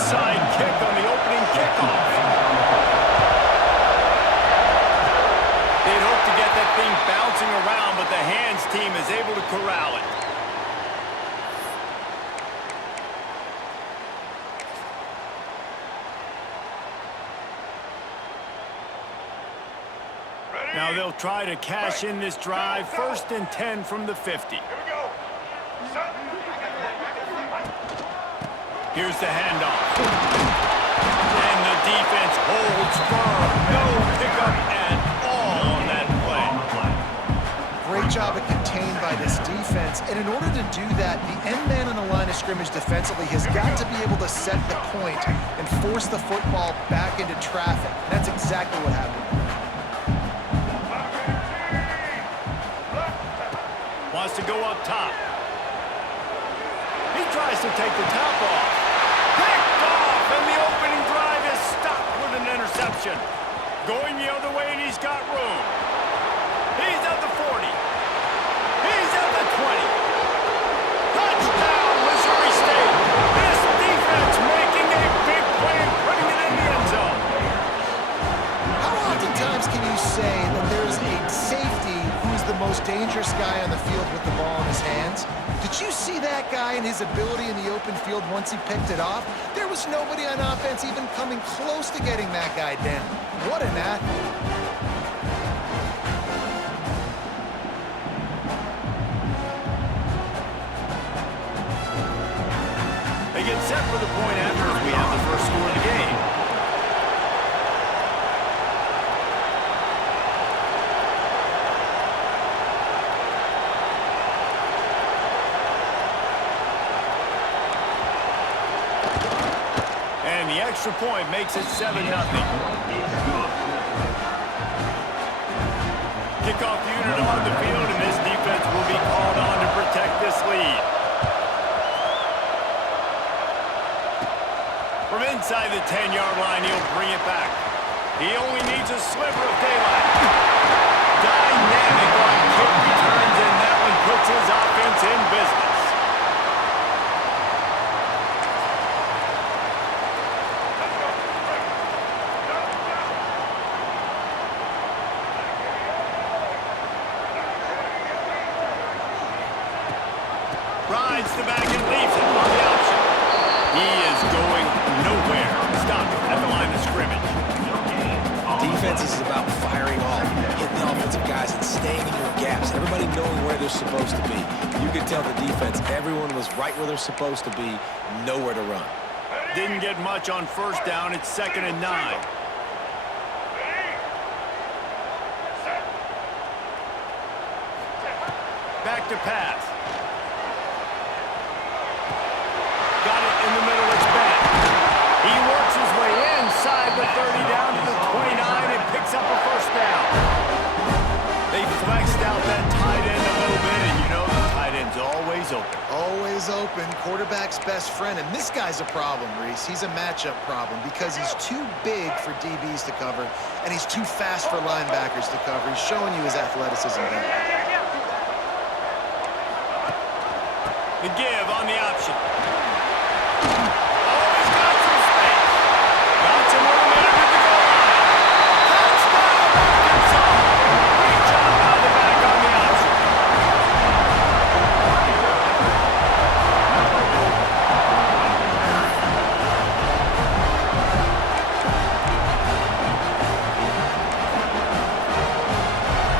onside kick on the opening kickoff. They'd hope to get that thing bouncing around, but the hands team is able to corral it. Now they'll try to cash in this drive. 1st and 10 from the 50. Here we go. Here's the handoff. And the defense holds firm. No pickup at all on that play. Great job of contained by this defense. And in order to do that, the end man on the line of scrimmage defensively has got to be able to set the point and force the football back into traffic. That's exactly what happened. Wants to go up top. He tries to take the top off. Picked off, and the opening drive is stopped with an interception. Going the other way, and he's got room. He's at the 40. He's at the 20. Touchdown, Missouri State. This defense making a big play and putting it in the end zone. How oftentimes can you say that there's a safety who's the most dangerous guy on the field with the ball in his hands? Did you see that guy and his ability in the open field once he picked it off? There was nobody on offense even coming close to getting that guy down. What an athlete. They get set for the point after as we have the first score of the game. And the extra point makes it 7-0. Kickoff unit on the field, and this defense will be called on to protect this lead. From inside the 10-yard line, he'll bring it back. He only needs a sliver of daylight. Dynamic on kick returns, and that one puts his offense in business. Rides the back and leaves it on the option. He is going nowhere. Stop at the line of scrimmage. Defense is about firing off, hitting the offensive guys and staying in your gaps. Everybody knowing where they're supposed to be. You could tell the defense, everyone was right where they're supposed to be, nowhere to run. Didn't get much on 1st down. It's 2nd and 9. Back to pass. Got it in the middle, it's Bennett. He works his way inside the 30 down to the 29 and picks up a 1st down. They flexed out that tight end a little bit, and you know the tight end's always open. Always open, quarterback's best friend. And this guy's a problem, Reese. He's a matchup problem because he's too big for DBs to cover, and he's too fast for linebackers to cover. He's showing you his athleticism there. The give on the option. Oh, he's got some space. Got some momentum at the goal line. Touchdown, Arkansas. Great job out of the back on the option.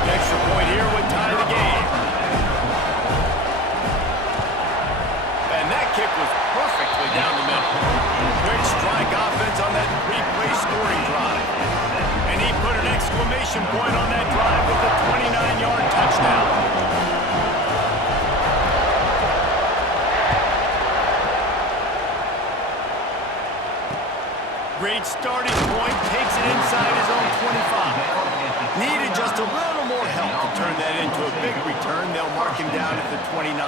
The extra point here would tie the game. And that kick was perfectly down the middle. Quick strike offense on that 3-play scoring drive. And he put an exclamation point on that drive with a 29-yard touchdown. Great starting point, takes it inside his own 25. Needed just a little more help to turn that into a big return. They'll mark him down at the 29.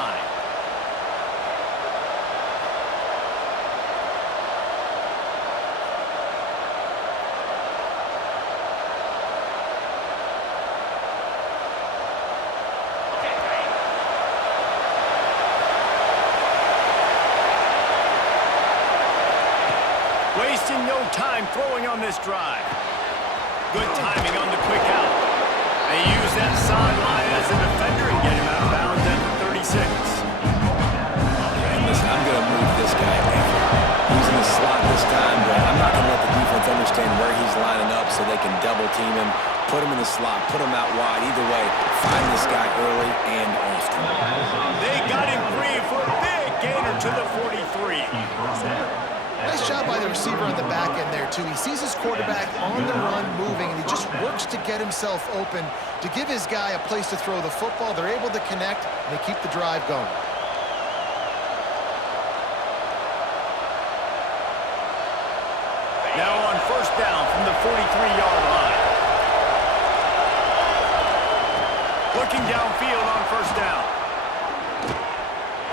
time throwing on this drive. Good timing on the quick out. They use that sideline as a defender and get him out of bounds at the 36. And listen, I'm going to move this guy after. He's in the slot this time, but I'm not going to let the defense understand where he's lining up so they can double team him, put him in the slot, put him out wide. Either way, find this guy early and often. They got him free for a big gainer to the 43. Nice job by the receiver on the back end there, too. He sees his quarterback on the run moving, and he just works to get himself open to give his guy a place to throw the football. They're able to connect, and they keep the drive going. Now on first down from the 43-yard line. Looking downfield on first down.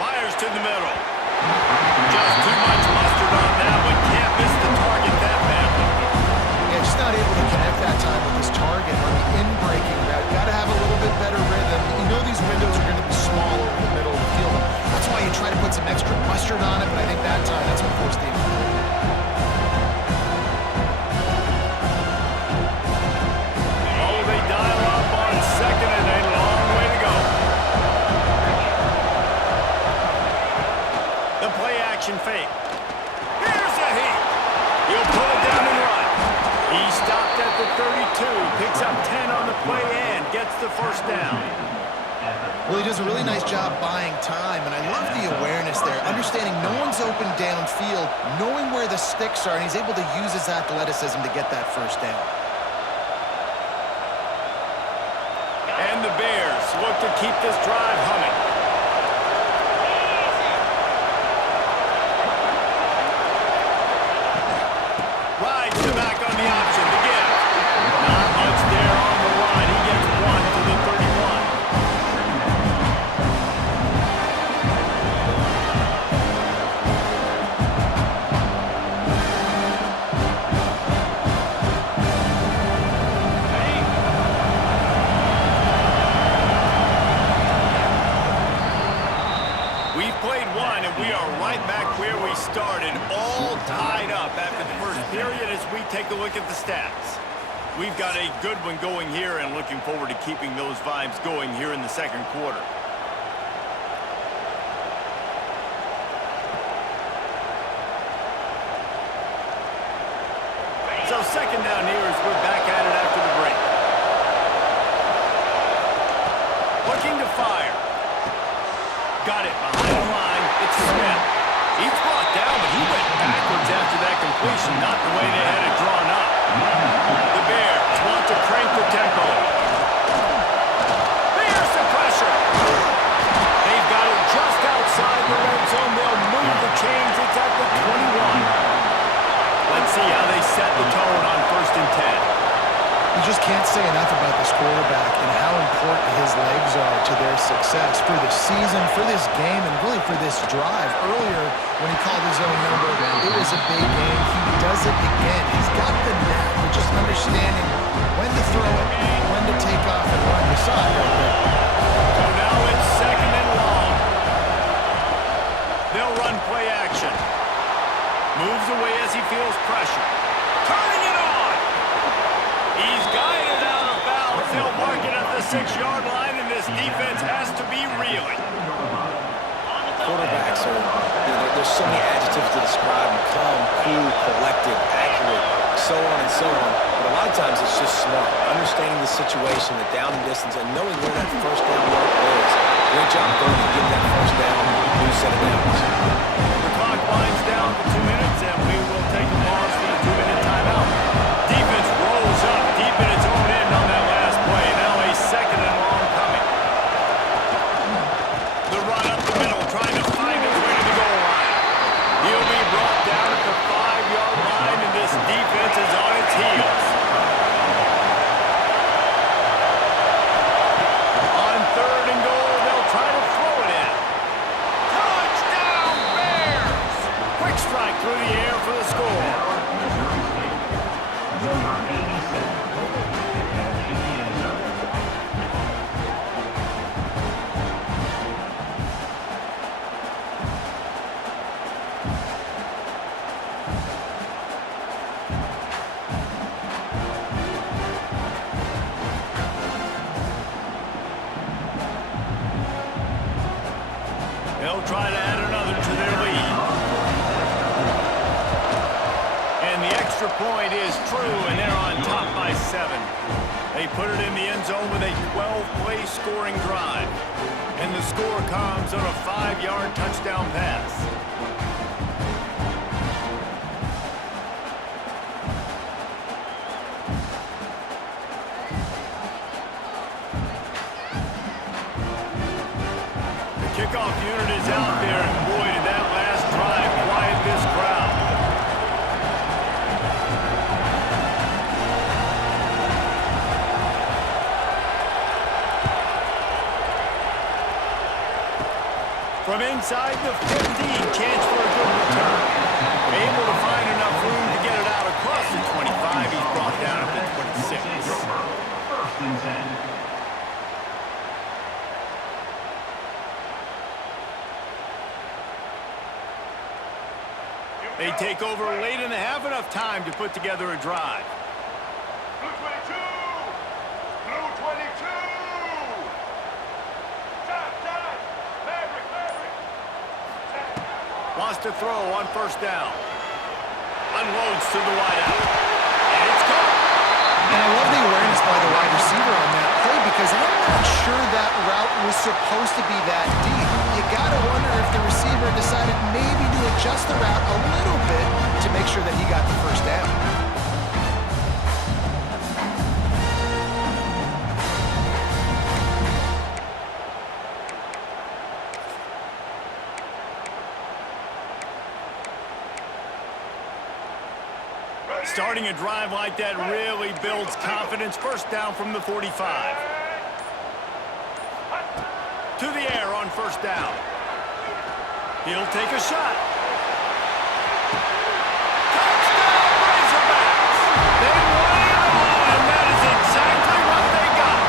Fires to the middle. Just too much mustard on that one. Can't miss the target that badly. Yeah, just not able to connect that time with his target on the in-breaking route. Got to have a little bit better rhythm. You know these windows are going to be small over the middle of the field. That's why you try to put some extra mustard on it, but I think that time that's what forced the incomplete. Oh, they dial up on second and a long way to go. The play action fake. Here's a heat. He'll pull it down and run. He stopped at the 32, picks up 10 on the play and gets the first down. Well, he does a really nice job buying time, and I love the awareness there, understanding no one's open downfield, knowing where the sticks are, and he's able to use his athleticism to get that first down. And the Bears look to keep this drive humming. Rides the back on the option to give. Not much there on the run. He gets one to the 31. We've played one, and we are right back where we started, all tied up after the first period as we take a look at the stats. We've got a good one going here and looking forward to keeping those vibes going here in the second quarter. So second down here as we're back at it after the break. Looking to fire. Got it behind the line. It's Smith. He's brought down, but he went backwards after that completion, not the way they had it drawn up. The Bears want to crank the tempo. There's the pressure. They've got it just outside the red zone. They'll move the chains. It's at the 21. Let's see how they set the tone on first and 10. You just can't say enough about this quarterback and how important his legs are to their success for the season, for this game, and really for this drive. Earlier, when he called his own number, it was a big game. He does it again. He's got the knack for just understanding when to throw it, when to take off and run. You saw it right there. So now it's second and long. They'll run play action. Moves away as he feels pressure. Turning it on. He's guided out of bounds. They'll mark it at the 6-yard line, and this defense has to be reeling. Quarterbacks are, there's so many adjectives to describe them: calm, cool, collected, accurate, so on and so on. But a lot of times it's just smart, understanding the situation, the down and distance, and knowing where that first down marker is. Great job going to get that first down, new set of downs. The clock winds down to 2 minutes, and we will take a pause for the 2-minute timeout. Defense rolls up deep in its own end on that last play. Now a second and long coming. The run up the middle, trying to find his way to the goal line. He'll be brought down at the 5-yard line, and this defense is on its heels. On third and goal, they'll try to throw it in. Touchdown, Bears! Quick strike through the air for the score. they'll try to add another to their lead. And the extra point is true, and they're on top by 7. They put it in the end zone with a 12-play scoring drive. And the score comes on a 5-yard touchdown pass. Kickoff unit is out there, and boy, did that last drive quiet this crowd. From inside the 15, chance for a good return. Able to find enough room to get it out across the 25. He's brought down at the 26. First and 10. They take over late in the half, enough time to put together a drive. Blue 22! Blue 22! Time! Maverick! Wants to throw on first down. Unloads to the wideout. And it's caught. And I love the awareness by the wide receiver on that play because I'm not sure that route was supposed to be that deep. You got to wonder if the receiver decided maybe to adjust the route a little bit to make sure that he got the first down. Starting a drive like that really builds confidence. First down from the 45. To the air on first down. He'll take a shot. Touchdown, Razorbacks! They won it all, and that is exactly what they got.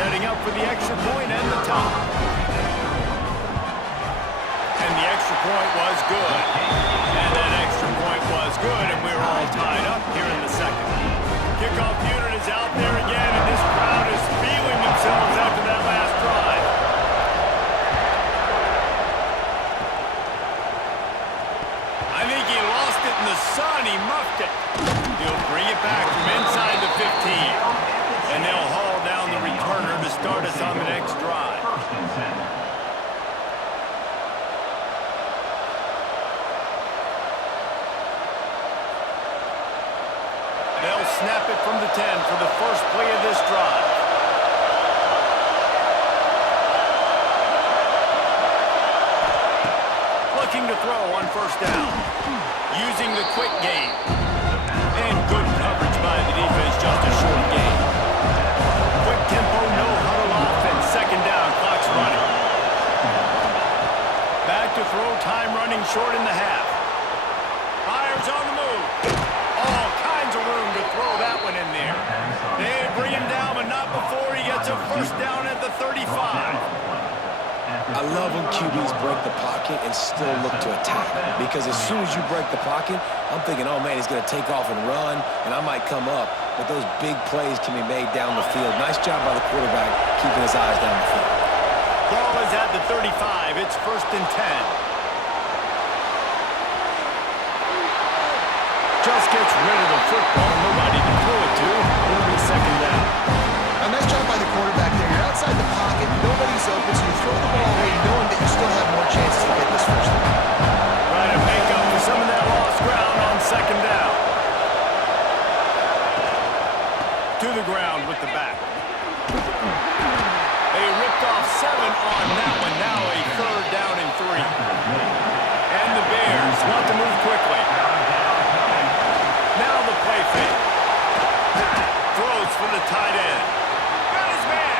Setting up for the extra point and the top. And the extra point was good. And that extra point was good, and we're all tied up here in the second. Kickoff unit is out there again, and this crowd is feeling themselves after that last drive. I think he lost it in the sun. He muffed it. He'll bring it back from inside the 15. And they'll haul down the returner to start us on the next drive. First and 10. They'll snap it from the 10 for the first play of this drive. Looking to throw on first down. Using the quick game. And good coverage by the defense, just a short game. Quick tempo, no huddle offense. Second down, clock's running. Back to throw, time running short in the half. Fires on the move. All kinds of room to throw that one in there. They bring him down, but not before he gets a first down at the 35. I love when QBs break the pocket and still look to attack. Because as soon as you break the pocket, I'm thinking, oh man, he's going to take off and run, and I might come up. But those big plays can be made down the field. Nice job by the quarterback keeping his eyes down the field. Ball is at the 35. It's first and 10. Just gets rid of the football. Nobody to throw it to. It'll be second down. A nice job by the quarterback there. You're outside the pocket, nobody's open, so you throw the ball away knowing that you still have more chances to get this first down. Trying to make up for some of that lost ground on second down. To the ground with the back. They ripped off 7 on that one. Now a third down and 3. And the Bears want to move quickly. Now the play fake. Throws for the tight end. Got his man.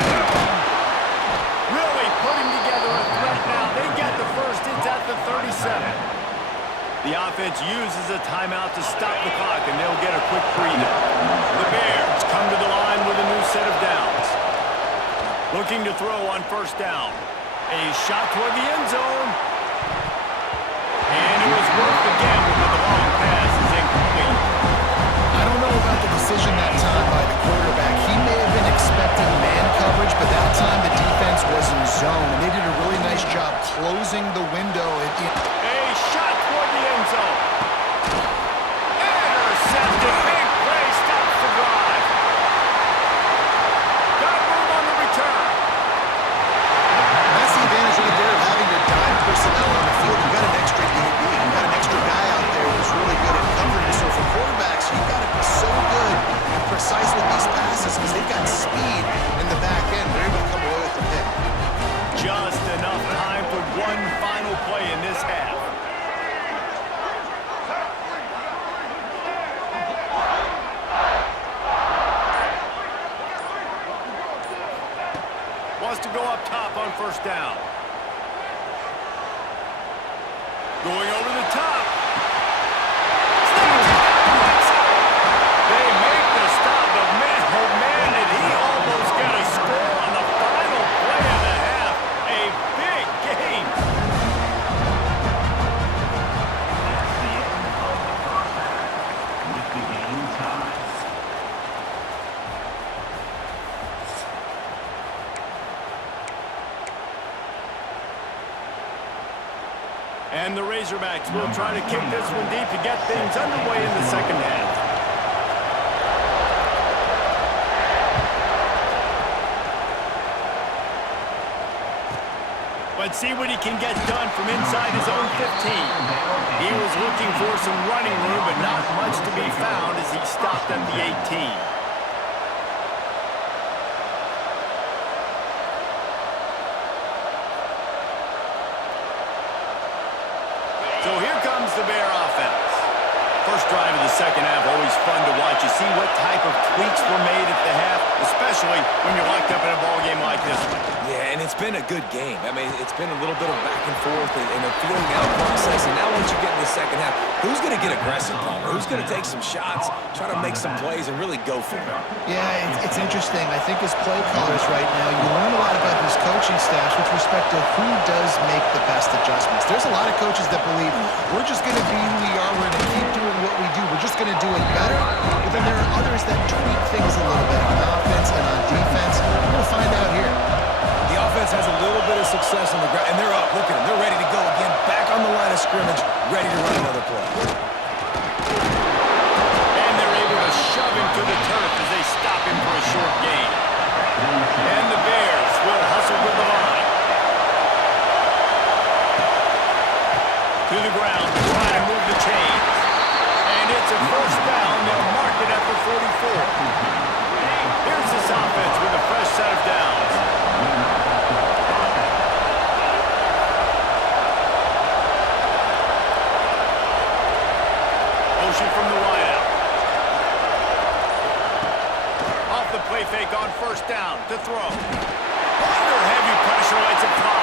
Really putting together a threat now. They get the first. It's at the 37. The offense uses a timeout to stop the clock, and they'll get a quick breather. The Bears come to the line with a new set of downs. Looking to throw on first down. A shot toward the end zone. And it was worth the gamble, but the long pass is incomplete. zone, and they did a really nice job closing the window. A shot toward the end zone. Intercepted. Big play. Stops the drive. Got room on the return. That's the advantage right there of having your dime personnel on the field. You've got an extra DB. You've got an extra guy out there who's really good at covering. So for quarterbacks, you've got to be so good and precise with these passes because they've got speed in the back end. They're able to come away with the pick. Just enough time for one final play in this half. Wants to go up top on first down. Going over the top. They make the stop, but man, oh man, did he almost get a score on the final play of the half. A big game. That's the end of the first half, with the game tied. And the Razorbacks will try to kick this one deep to get things underway in the second half. Let's see what he can get done from inside his own 15. He was looking for some running room, but not much to be found as he stopped at the 18. So here comes the Bear offense. First drive of the second half, always fun to watch. You see what type of tweaks were made at the half, especially when you're locked up in a ball game like this one. Yeah, and it's been a good game. I mean, it's been a little bit of back and forth and a feeling out process. And now once you get in the second half, who's going to get aggressive, Palmer? Who's going to take some shots, try to make some plays, and really go for it? Yeah, it's interesting. I think as play callers right now, you learn a lot about these coaching staffs with respect to who does make the best adjustments. There's a lot of coaches that believe we're just going to be who we are. We're going to keep doing what we do. We're just going to do it better. But then there are others that tweak things a little bit on offense and on defense. We're going to find out here. The offense has a little bit of success on the ground, and they're up. Look at them. They're ready to go again, back on the line of scrimmage, ready to run another play. And they're able to shove him to the turf as they stop him for a short gain. And the Bears will hustle with the line. To the ground, try to move the chains. And it's a first down. They'll mark it at the 44. Here's this offense with a fresh set of downs. Motion from the wideout. Off the play fake on first down to throw. Under heavy pressure, lets it fly.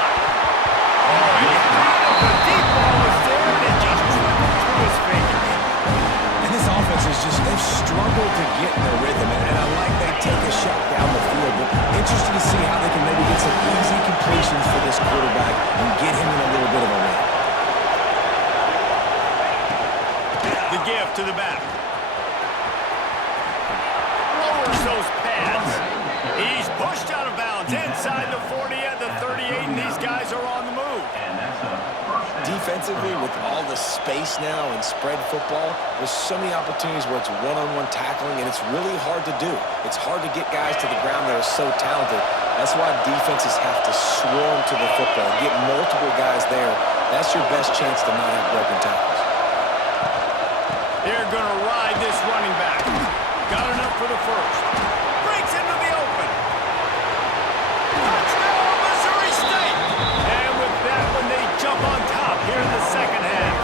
Oh, he had it. The deep ball was there, and it just dribbled through his fingers. And this offense is just, they've struggled to get in their rhythm, and I like they take a shot down the field, but interested to see how they can maybe get some easy completions for this quarterback and get him in a little bit of a rhythm. The give to the back. Lowers those pads. He's pushed out of bounds inside the 40 at the 38, and these guys are on the move. And that's a first down. Defensively, with all the space now and spread football, there's so many opportunities where it's one-on-one tackling, and it's really hard to do. It's hard to get guys to the ground that are so talented. That's why defenses have to swarm to the football, get multiple guys there. That's your best chance to not have broken tackles. They're going to ride this running back. Got enough for the first. Breaks into the open. Touchdown, Missouri State. And with that one, they jump on top here in the second half.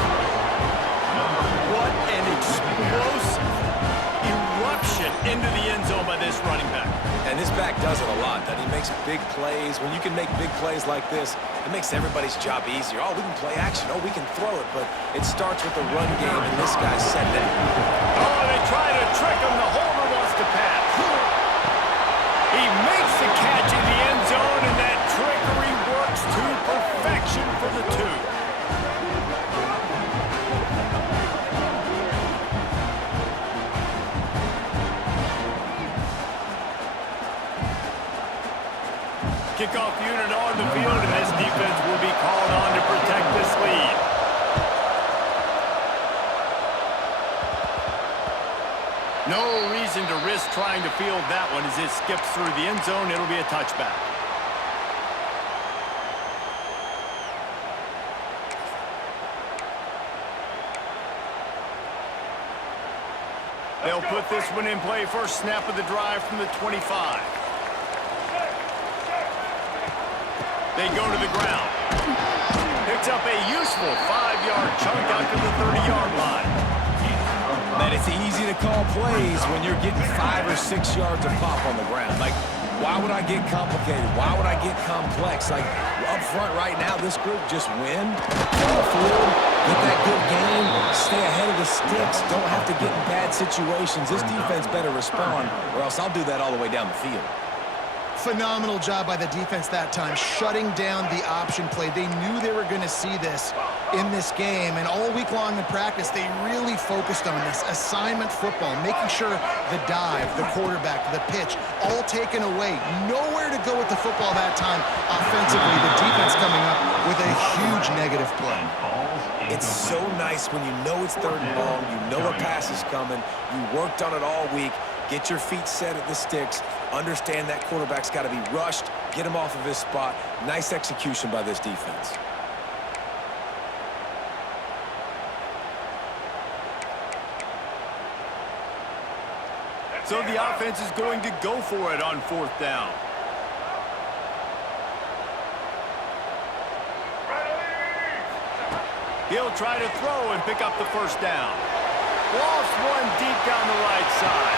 What an explosive eruption into the end zone by this running back. And this back does it a lot, doesn't he? Makes big plays. When you can make big plays like this, it makes everybody's job easier. Oh, we can play action. Oh, we can throw it. But it starts with the run game, and this guy's set that. Oh, they try to trick him. The holder wants to pass. He makes the catch in the end zone, and that trickery works to perfection for the two. Kickoff unit on the field trying to field that one as it skips through the end zone. It'll be a touchback. They'll put this one in play. First snap of the drive from the 25. They go to the ground. Picks up a useful 5-yard chunk out to the 30-yard line. Man, it's easy to call plays when you're getting 5 or 6 yards of pop on the ground. Like, why would I get complicated? Why would I get complex? Like, up front right now, this group just win, fall forward, get that good game, stay ahead of the sticks, don't have to get in bad situations. This defense better respond, or else I'll do that all the way down the field. Phenomenal job by the defense that time, shutting down the option play. They knew they were going to see this in this game, and all week long in practice, they really focused on this assignment football, making sure the dive, the quarterback, the pitch, all taken away. Nowhere to go with the football that time offensively. The defense coming up with a huge negative play. It's so nice when you know it's 3rd and long, you know a pass is coming, you worked on it all week, get your feet set at the sticks, understand that quarterback's got to be rushed, get him off of his spot. Nice execution by this defense. So the offense is going to go for it on 4th down. He'll try to throw and pick up the first down. Lost one deep down the right side.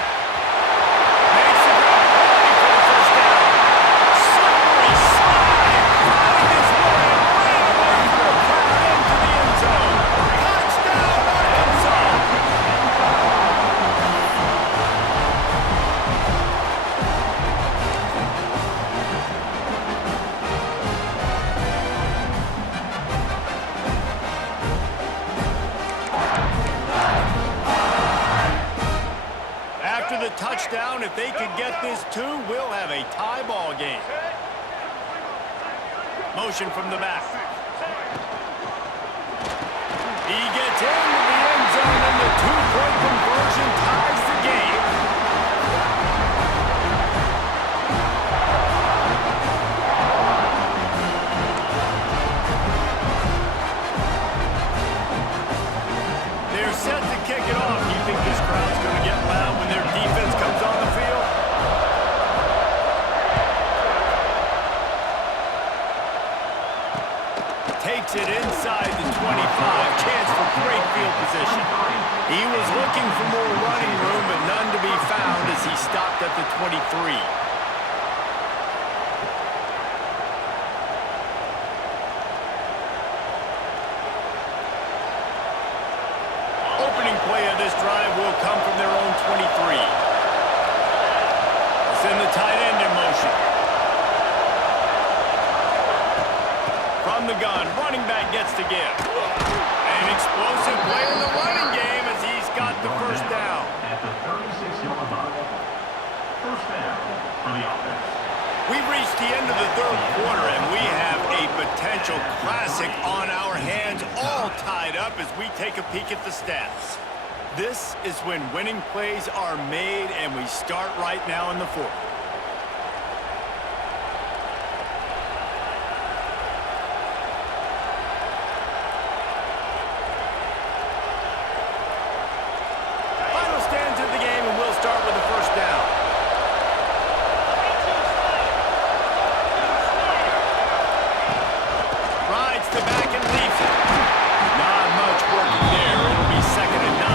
Makes a great play for the first down. Slippery slide. Finding his way right away from the crowd into the end zone. Touchdown, Arkansas. After the touchdown, if they could get this 2, we'll have a tie ball game. Motion from the back. He gets into the end zone, and the 2-point conversion ties the game. They're set to kick it off. Do you think this crowd's going to get loud when their defense comes on the field? Takes it inside the 25. Chance for great field position. He was looking for more running room, but none to be found as he stopped at the 23. Opening play of this drive will come from their own 23. Send the tight end in motion. From the gun, running back gets to give. An explosive play in the running game as he's got the first down. At the 36-yard line. First down for the offense. We've reached the end of the 3rd quarter, and we have a potential classic on our hands, all tied up as we take a peek at the stats. This is when winning plays are made, and we start right now in the 4th. Final stands of the game, and we'll start with the first down. Rides to back and leaves it. Not much working there. It'll be 2nd and 9.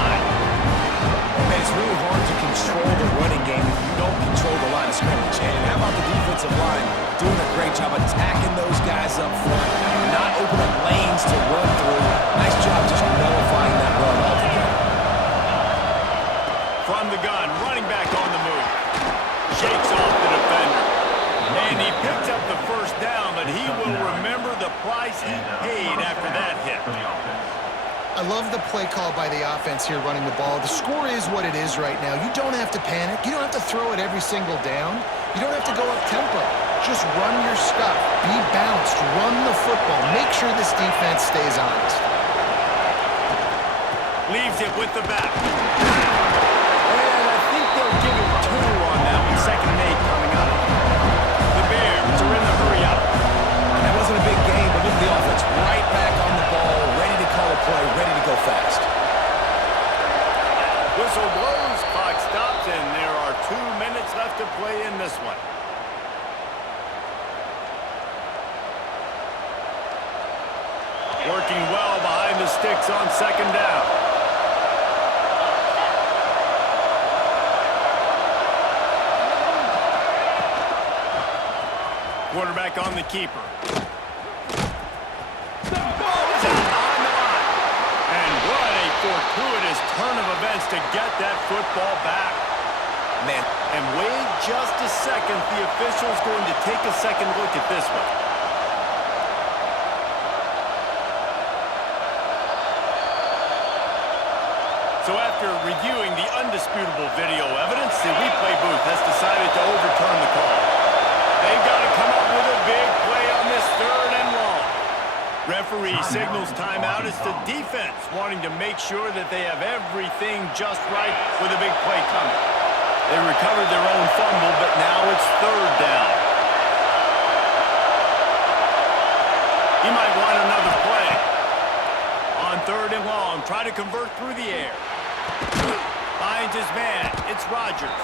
Man, it's really hard to control the running game if you don't control the line of scrimmage. And how about the defensive line doing a great job attacking those guys up front, not opening up lanes to run through. Nice job just nullifying that run altogether. From the gun, running back on the move. Shakes off the defender. And he picks up the first down, but he will remember the price he paid after that hit. I love the play call by the offense here running the ball. The score is what it is right now. You don't have to panic. You don't have to throw it every single down. You don't have to go up tempo. Just run your stuff. Be balanced. Run the football. Make sure this defense stays honest. Leaves it with the back. And I think they'll give him 2 Working well behind the sticks on second down. Quarterback on the keeper. The ball is out on the line. And what a fortuitous turn of events to get that football back. Man. And wait just a second. The official's going to take a second look at this one. So after reviewing the undisputable video evidence, the replay booth has decided to overturn the call. They've got to come up with a big play on this 3rd and long. Referee signals timeout. It's the defense wanting to make sure that they have everything just right with a big play coming. They recovered their own fumble, but now it's 3rd down. He might want another play. On 3rd and long, try to convert through the air. Finds his man. It's Rodgers.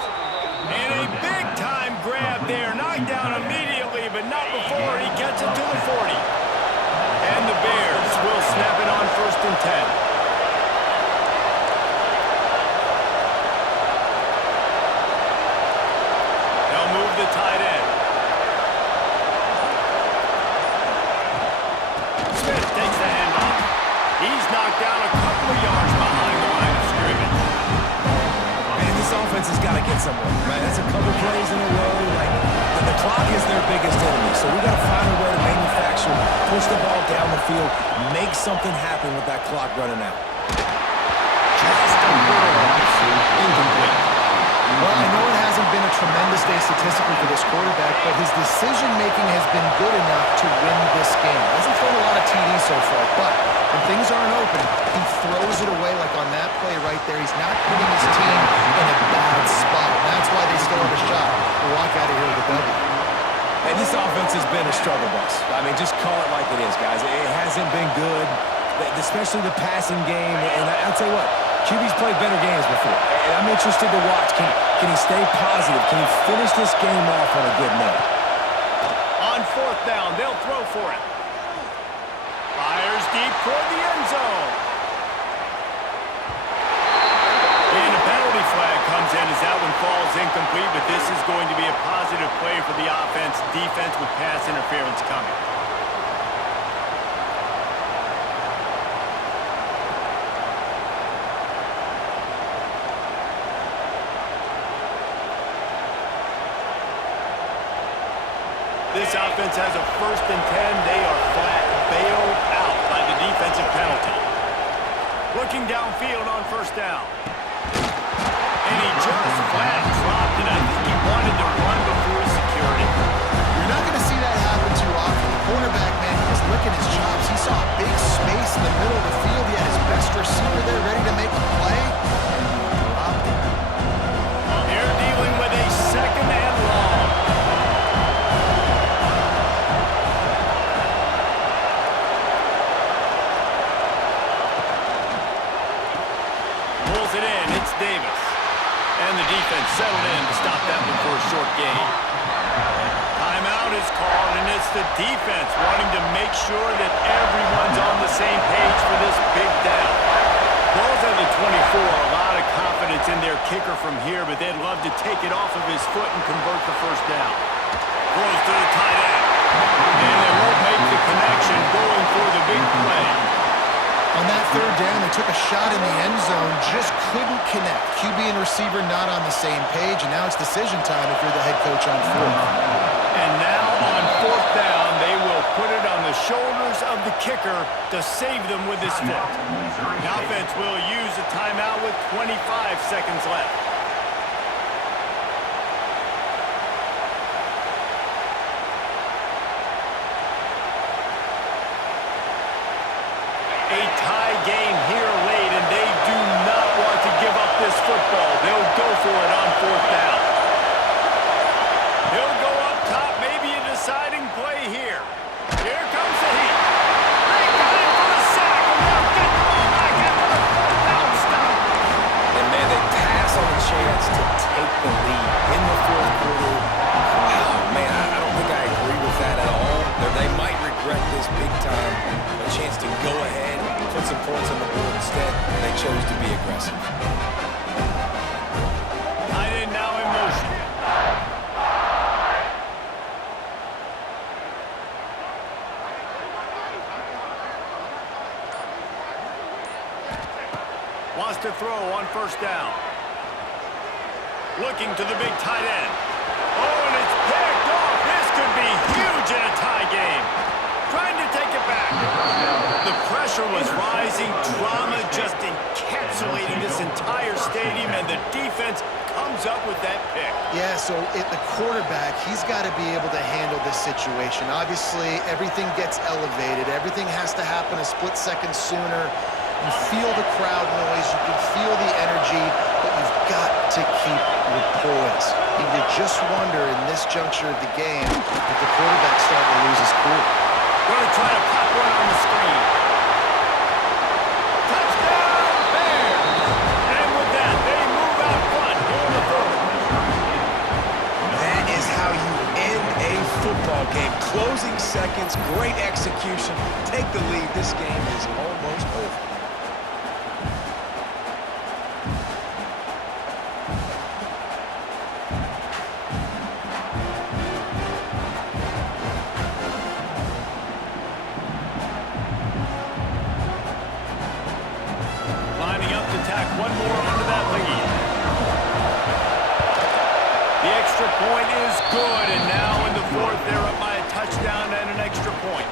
And a big-time grab there. Knocked down immediately, but not before he gets it to the 40. And the Bears will snap it on 1st and 10. They'll move the tight end. Smith takes the handoff. He's knocked down a couple of yards behind the line of scrimmage. Man, this offense has got to get somewhere, right? That's a couple plays in a row. Like, the clock is their biggest enemy, so we got to find a way to manufacture, push the ball down the field, make something happen with that clock running out. Just a little incomplete. Well, I know it hasn't been a tremendous day statistically for this quarterback, but his decision-making has been good enough to win this game. Hasn't thrown a lot of TDs so far, but when things aren't open, he throws it away like on that play right there. He's not putting his team in a bad spot. And that's why they still have a shot to walk out of here with a W. And this offense has been a struggle bus. I mean, just call it like it is, guys. It hasn't been good, especially the passing game. And I'll tell you what, QB's played better games before. And I'm interested to watch. Can he stay positive? Can he finish this game off on a good note? On 4th down, they'll throw for it. Fires deep toward the end zone. And a penalty flag comes in as that one falls incomplete, but this is going to be a positive play for the offense. Defense with pass interference coming. This offense has a 1st and 10. They are flat bailed out by the defensive penalty. Looking downfield on 1st down. And he just flat dropped it. I think he wanted to run before he secured it. You're not going to see that happen too often. The quarterback, man, he was licking his chops. He saw a big space in the middle of the field. He had his best receiver there ready to make a play. And he dropped it. They're dealing with a 2nd and long. Pulls it in. It's Davis. And the defense settled in to stop that one for a short gain. Timeout is called, and it's the defense wanting to make sure that everyone's on the same page for this big down. Bulls at the 24, a lot of confidence in their kicker from here, but they'd love to take it off of his foot and convert the 1st down. Throws to the tight end. And they won't make the connection going for the big play. On that 3rd down, they took a shot in the end zone, just couldn't connect. QB and receiver not on the same page, and now it's decision time if you're the head coach on 4th. And now on 4th down, they will put it on the shoulders of the kicker to save them with his foot. The offense will use a timeout with 25 seconds left. A tie game here late, and they do not want to give up this football. They'll go for it on 4th down. He'll go up top, maybe a deciding play here. Here comes the heat. They got him for the sack, and they'll get the ball back after the 4th down stop. And, man, they pass on a chance to take the lead in the 4th quarter. Wow, man, I don't think I agree with that at all. They might regret this big time. A chance to go some points on the board. Instead, they chose to be aggressive. Tight end now in motion. Wants to throw on first down. Looking to the big tight end. Oh, and it's picked off. This could be huge in a tie game. Trying to take it back. The pressure was rising. Drama just encapsulating this entire stadium, and the defense comes up with that pick. Yeah, so the quarterback, he's got to be able to handle this situation. Obviously, everything gets elevated. Everything has to happen a split second sooner. You feel the crowd noise. You can feel the energy, but you've got to keep your poise. And you just wonder in this juncture of the game if the quarterback's starting to lose his cool. Going to try to pop one on the screen. Touchdown, Bears! And with that, they move out front here in the third. That is how you end a football game. Closing seconds, great execution. Take the lead. This game is almost over. Lining up to tack one more onto that lead. The extra point is good, and now in the fourth, they're up by a touchdown and an extra point.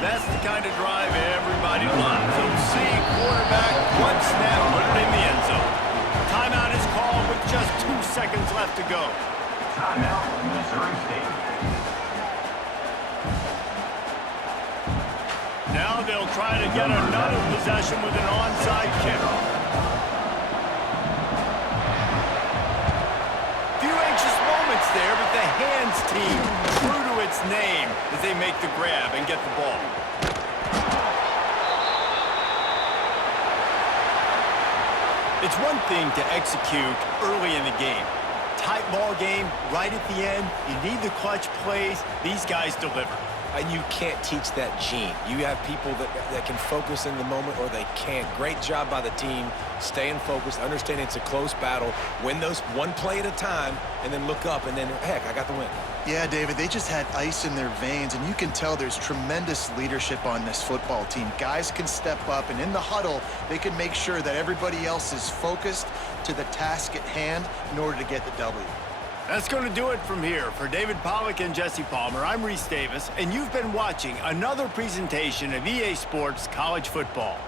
That's the kind of drive everybody loves. So see quarterback, one snap, put it in the end zone. Timeout is called with just 2 seconds left to go. Timeout, Missouri State. Now they'll try to get another possession with an onside kick. Few anxious moments there, but the hands team true to its name as they make the grab and get the ball. It's one thing to execute early in the game. Tight ball game, right at the end, you need the clutch plays. These guys deliver. And you can't teach that gene. You have people that can focus in the moment or they can't. Great job by the team, staying focused, understanding it's a close battle, win those one play at a time, and then look up, and then, heck, I got the win. Yeah, David, they just had ice in their veins, and you can tell there's tremendous leadership on this football team. Guys can step up, and in the huddle, they can make sure that everybody else is focused to the task at hand in order to get the W. That's going to do it from here. For David Pollack and Jesse Palmer, I'm Reese Davis, and you've been watching another presentation of EA Sports College Football.